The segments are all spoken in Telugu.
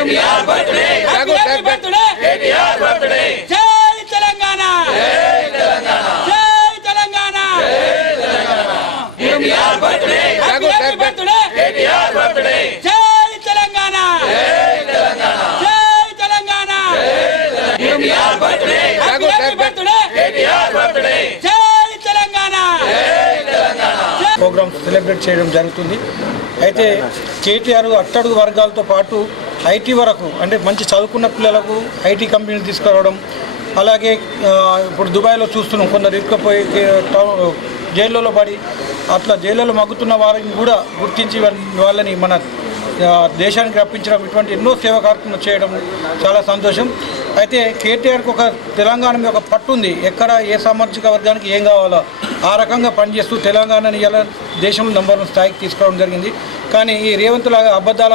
KTR birthday happy birthday KTR birthday జై తెలంగాణ జై తెలంగాణ జై తెలంగాణ జై Telangana KTR birthday happy birthday KTR birthday జై తెలంగాణ జై తెలంగాణ జై తెలంగాణ జై KTR birthday happy birthday KTR birthday జై తెలంగాణ జై తెలంగాణ ప్రోగ్రామ్స్ సెలబ్రేట్ చేయడం జరుగుతుంది. అయితే కేటీఆర్ అట్టడుగు వర్గాలతో పాటు ఐటీ వరకు అంటే మంచి చదువుకున్న పిల్లలకు ఐటీ కంపెనీలు తీసుకురావడం, అలాగే ఇప్పుడు దుబాయ్లో చూస్తున్నాం కొందరు ఇరుక్కుపోయి జైళ్ళలో పడి అట్లా జైళ్ళలో మగ్గుతున్న వారిని కూడా గుర్తించి వాళ్ళని మన దేశానికి రప్పించడం, ఇటువంటి ఎన్నో సేవా కార్యక్రమాలు చేయడం చాలా సంతోషం. అయితే కేటీఆర్కి ఒక తెలంగాణ మీద ఒక పట్టు ఉంది, ఎక్కడ ఏ సామాజిక వర్గానికి ఏం కావాలో ఆ రకంగా పనిచేస్తూ తెలంగాణని ఇలా దేశంలో నంబర్ 1 స్థాయికి తీసుకురావడం జరిగింది. కానీ ఈ రేవంత్ లాగా అబద్ధాల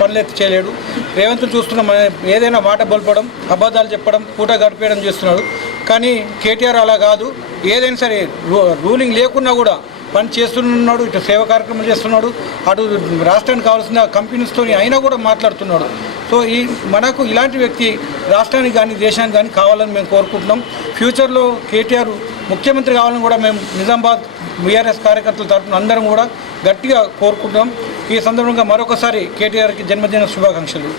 పనులెత్తి చేయలేడు. రేవంత్ చూస్తున్నాం ఏదైనా మాట బొల్పడం, అబద్ధాలు చెప్పడం, పూట గడిపేయడం చేస్తున్నాడు. కానీ కేటీఆర్ అలా కాదు, ఏదైనా సరే రూలింగ్ లేకున్నా కూడా పని చేస్తున్నాడు, ఇటు సేవా కార్యక్రమం చేస్తున్నాడు, అటు రాష్ట్రానికి కావాల్సిన కంపెనీస్తో అయినా కూడా మాట్లాడుతున్నాడు. సో మనకు ఇలాంటి వ్యక్తి రాష్ట్రానికి కానీ దేశానికి కానీ కావాలని మేము కోరుకుంటున్నాం. ఫ్యూచర్లో కేటీఆర్ ముఖ్యమంత్రి కావాలని కూడా మేము నిజామాబాద్ బీఆర్ఎస్ కార్యకర్తల తరఫున అందరం కూడా గట్టిగా కోరుకుంటున్నాం. ఈ సందర్భంగా మరొకసారి కేటీఆర్కి జన్మదిన శుభాకాంక్షలు.